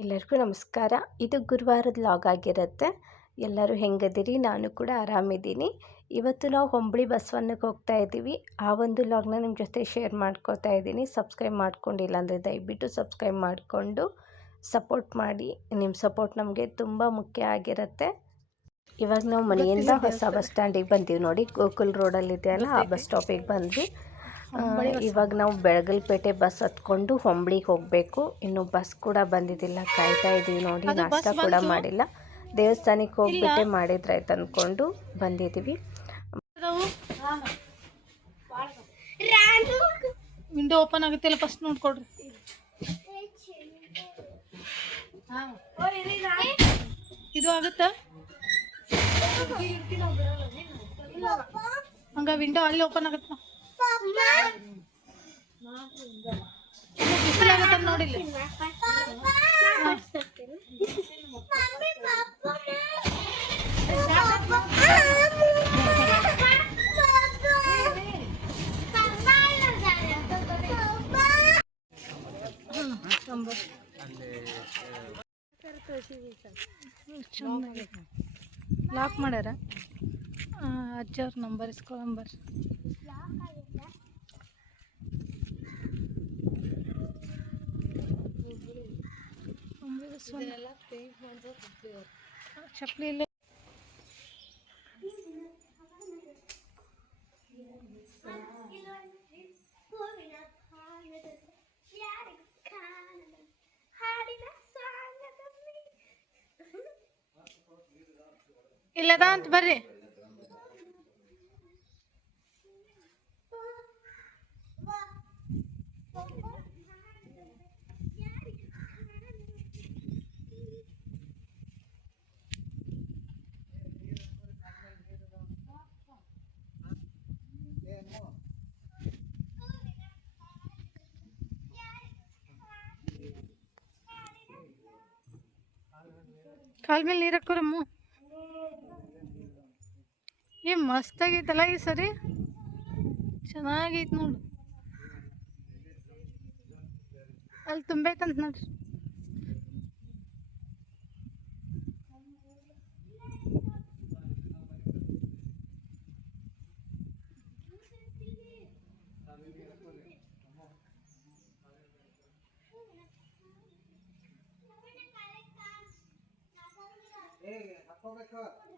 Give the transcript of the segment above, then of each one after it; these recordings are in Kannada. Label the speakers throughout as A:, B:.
A: ಎಲ್ಲರಿಗೂ ನಮಸ್ಕಾರ. ಇದು ಗುರುವಾರದ ಲಾಗ್ ಆಗಿರುತ್ತೆ. ಎಲ್ಲರೂ ಹೆಂಗದಿರಿ? ನಾನು ಕೂಡ ಆರಾಮಿದ್ದೀನಿ. ಇವತ್ತು ನಾವು ಹೊಂಬಳಿ ಬಸ್ವನ್ನಕ್ಕೆ ಹೋಗ್ತಾ ಇದ್ದೀವಿ. ಆ ಒಂದು ಲಾಗ್ನ ನಿಮ್ಮ ಜೊತೆ ಶೇರ್ ಮಾಡ್ಕೋತಾ ಇದ್ದೀನಿ. ಸಬ್ಸ್ಕ್ರೈಬ್ ಮಾಡ್ಕೊಂಡಿಲ್ಲ ಅಂದರೆ ದಯವಿಟ್ಟು ಸಬ್ಸ್ಕ್ರೈಬ್ ಮಾಡಿಕೊಂಡು ಸಪೋರ್ಟ್ ಮಾಡಿ. ನಿಮ್ಮ ಸಪೋರ್ಟ್ ನಮಗೆ ತುಂಬ ಮುಖ್ಯ ಆಗಿರುತ್ತೆ. ಇವಾಗ ನಾವು ಮನೆಯಿಂದ ಹೊಸ ಬಸ್ ಸ್ಟ್ಯಾಂಡಿಗೆ ಬಂದೀವಿ ನೋಡಿ. ಗೋಕುಲ್ ರೋಡಲ್ಲಿ ಇದೆಯಲ್ಲ, ಆ ಬಸ್ ಸ್ಟಾಪಿಗೆ ಬಂದ್ವಿ. ಇವಾಗ ನಾವು ಬೆಳಗಲ್ಪೇಟೆ ಬಸ್ ಹತ್ಕೊಂಡು ಹೊಂಬಳಿಗೆ ಹೋಗಬೇಕು. ಇನ್ನು ಬಸ್ ಕೂಡ ಬಂದಿದ್ದಿಲ್ಲ ಕಾಯ್ತಾ ಇದ್ದೀವಿ ನೋಡಿ ನಾಷ್ಟ ಕೂಡ ಮಾಡಿಲ್ಲ. ದೇವಸ್ಥಾನಕ್ಕೆ ಹೋಗ್ಬಿಟ್ಟೆ ಮಾಡಿದ್ರಾಯ್ತು ಅಂದ್ಕೊಂಡು ಬಂದಿದ್ದೀವಿ.
B: ವಿಂಡೋ ಓಪನ್ ಆಗುತ್ತಿಲ್ಲ ಫಸ್ಟ್ ನೋಡ್ಕೊಡ್ರಿ. ಇದು ಆಗುತ್ತಾ? ಹಂಗ ವಿಂಡೋ ಅಲ್ಲಿ ಓಪನ್ ಆಗುತ್ತ? ಲಾಕ್ ಮಾಡ್ಯಾರ ಅಜ್ಜವ್ರ ನಂಬರ್ ಇಸ್ಕೊಳಂಬರ್ ಚಪ್ಪಲಿ ಇಲ್ಲ ಇಲ್ಲದ ಅಂತ ಬರ್ರಿ. ಕಾಲ್ ಮೇಲೆ ನೀರು ಹಾಕೋರಮ್ಮ. ಏ ಮಸ್ತ್ ಆಗೈತಲ್ಲ ಈ ಸರಿ? ಚೆನ್ನಾಗೈತೆ ನೋಡು. ಅಲ್ಲಿ ತುಂಬೈತಂತ ನೋಡ್ರಿ.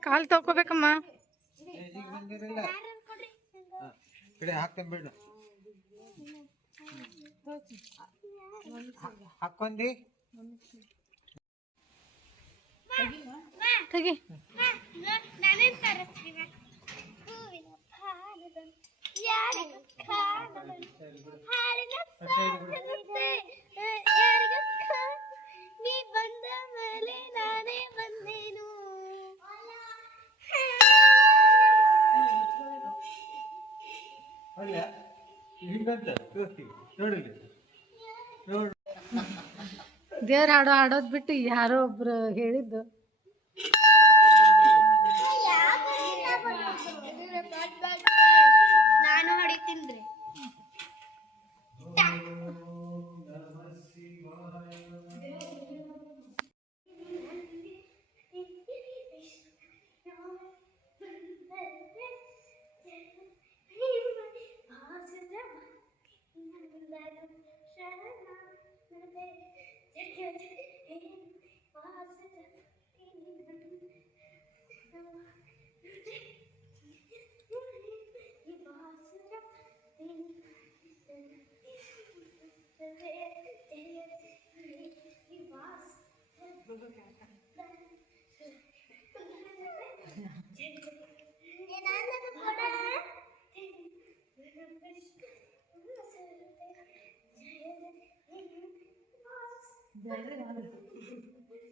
B: ಕಾಲ್ ತಗೋಬೇಕಮ್ಮ.
C: ಕಡೆ ಹಾಕ್ತೇನೆ ಬಿಡು. ಹಾಕೊಂಡಿ
B: ತೆಗಿ.
D: ನೀ ಬಂದ ಮೇಲೆ ನಾನೇ ಬಂದೇನು.
C: ಅಲ್ಲ ಹಿಂಗಂತ ತೋರಿಸ್ತೀವಿ ನೋಡಿಲ್ಲ ನೋಡು.
B: ದೇವ್ರ ಹಾಡೋ ಹಾಡೋದ್ ಬಿಟ್ಟು ಯಾರೋ ಒಬ್ರು ಹೇಳಿದ್ದು.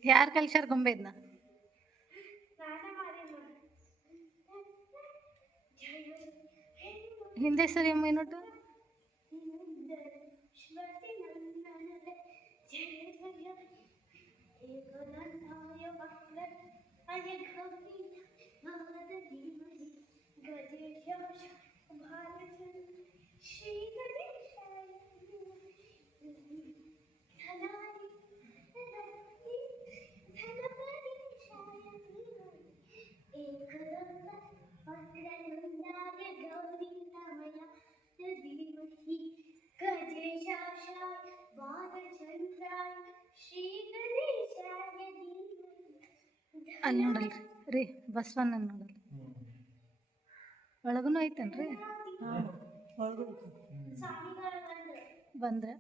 B: ಯಾರು ಕಲ್ಸ್ಯಾರ ಗೊಂಬೆ ಇದನ್ನ ಹಿಂದೆ ಸರಿ ಅಮ್ಮ ಏನೊಟ್ಟು
D: ಶ್ರೀ
B: धीमहि गजेशाय बालचन्द्राय श्रीगणेशाय धीमहि
E: ಅಲ್ಲಿ ನೋಡಲ್ರಿ ರೀ ಬಸವಣ್ಣ ನೋಡಲ್ಲ ಒಳಗೂ ಐತೇನ್ರಿ ಬಂದ್ರೆ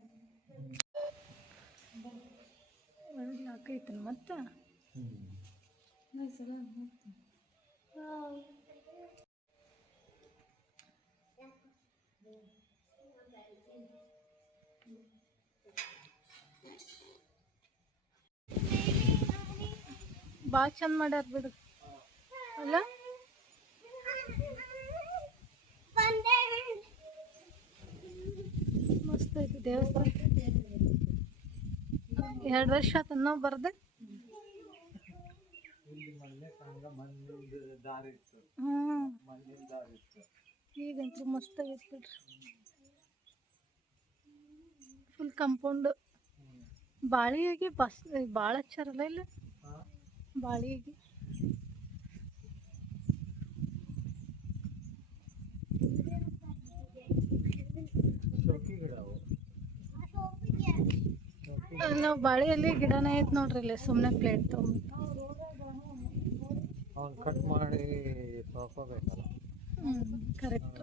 E: ಒಳಗೆ ಲಾಕ್ ಐತೇನು ಮತ್ತೆ ಭಾಳ ಚಂದ ಮಾಡ್ಯಾರ ಬಿಡು. ಅಲ್ಲ? ಮಸ್ತ್ ಐತಿ ದೇವಸ್ಥಾನ. ಎರಡು ವರ್ಷ ಆತ ನಾವು ಬರ್ದೆ. ಹ್ಞೂ ಈಗಂತೂ ಮಸ್ತ್ ಆಗೈತೆ ಬಿಡ್ರಿ. ಫುಲ್ ಕಂಪೌಂಡ್ ಬಾಳಿಯಾಗಿ ಬಸ್ ಭಾಳ ಹಚ್ಚಾರಲ್ಲ ಇಲ್ಲ? ಬಾಳಿಯಾಗಿ ನಾವು ಬಾಳೆಯಲ್ಲಿ ಗಿಡನೇ ಐತೆ ನೋಡ್ರಿ ಇಲ್ಲಿ ಸುಮ್ಮನೆ ಪ್ಲೇಟ್ ತೊಗೊಂಡು.
C: ಕಟ್ ಮಾಡಿ
E: ಹ್ಞೂ ಕರೆಕ್ಟ್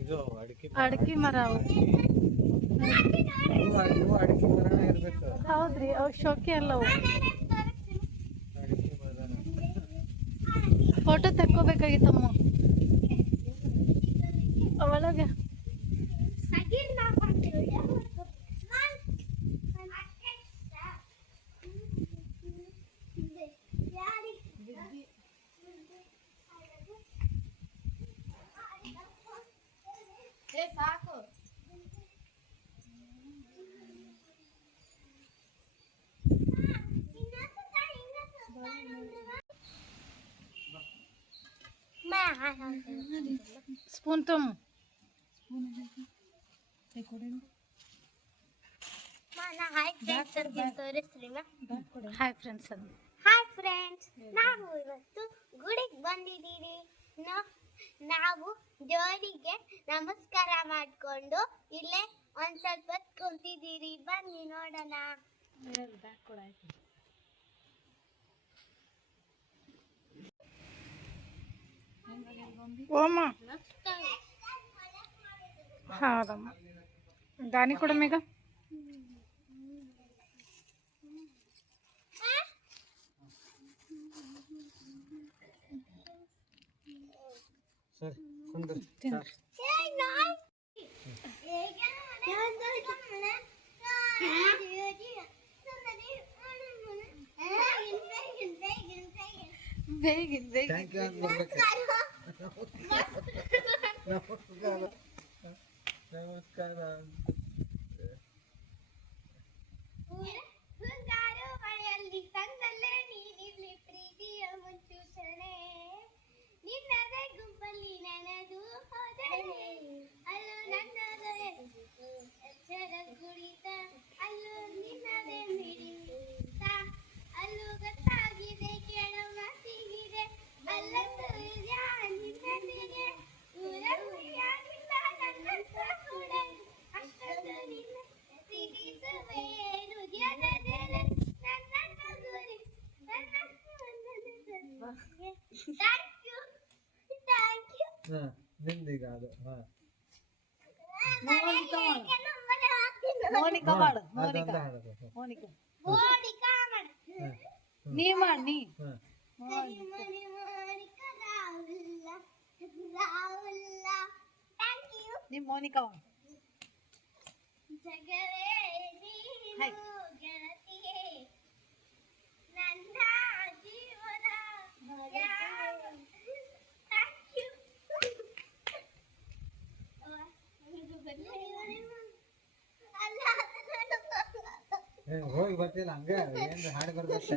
C: ಇದು ಅಡಿಕೆ ಮರ.
E: ಅಡ್ಕೆ ಮರ ಅವು
C: ಅಡಿಕೆ ಮರನೇ ಇರ್ಬೇಕು.
E: ಹೌದ್ರಿ ಅವು ಶೋಕಿ ಅಲ್ಲ ಅವು. ಫೋಟೋ ತಕ್ಕೋಬೇಕಾಗಿತ್ತಮ್ಮ. ಸ್ಪೂನ್ ತೊಮ್ಮ
B: ಹಾಯ್ ಫ್ರೆಂಡ್ಸ್ ತೋರಿಸ್ರಿ
E: ಹಾಯ್ ಫ್ರೆಂಡ್ಸ್ ಅಂತ
B: ಹಾಯ್ ಫ್ರೆಂಡ್ಸ್ ನಾವು ಇವತ್ತು ಗುಡಿಗೆ ಬಂದಿದ್ದೀವಿ ನ- ನಾವು ದೇವರಿಗೆ ನಮಸ್ಕಾರ ಮಾಡಿಕೊಂಡು ಇಲ್ಲೇ ಒಂದು ಸ್ವಲ್ಪ ಕುಂತಿದ್ದೀರಿ. ಬನ್ನಿ ನೋಡೋಣ.
E: ಓಮ್ಮ ಹೌದಮ್ಮ ದಾನಿ ಕೊಡಮ್ಮೀಗ
C: ಸರಿ ಕುಂದ್ರಿ
E: ತಿನ್ರಿ ಬೇಗಿನ್ ಬೇಗ
B: नमस्कार. नमस्कार.
C: ಹಾಂ
E: ಮೋನಿಕಾ ಮಾಡು
C: ಅದೊಂದು ಹಾಡೋದು
E: ಮೋನಿಕಾ
B: ಗೋಡಿ ಕಾಮಣ
E: ನೀ ಮಾಡಿ ನೀ
C: ಹಾಂ
B: ಮನಿ ಮನಿ ಮೋನಿಕ ರಾಹುಲ್ಲ ರಾಹುಲ್ಲ ಥ್ಯಾಂಕ್ ಯು
E: ನೀ ಮೋನಿಕಾ ಮಾಡು
B: ಜಗವೇ ನೀನು ಗೆಳತಿಯೇ ನನ್ನ
C: ಹೋಗಿ ಬರ್ತಿಲ್ಲ ಹಂಗೆ ಏನು ಹಾಡು ಬರ್ಬೇಕು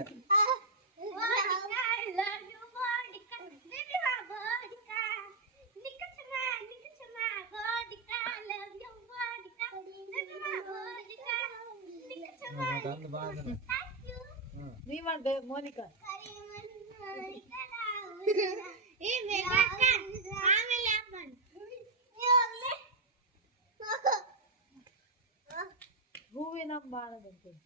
C: ಅದೊಂದು ಬಾ ಅದನ್ನ ಹಾಂ
E: ನೀ ಮಾಡಿ ಮೋನಿಕಾ
D: ಏ ಬೇಕಾ ಆಮೇಲೆ నాకు
B: బాధ పెట్టింది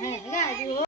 B: Thank
D: you.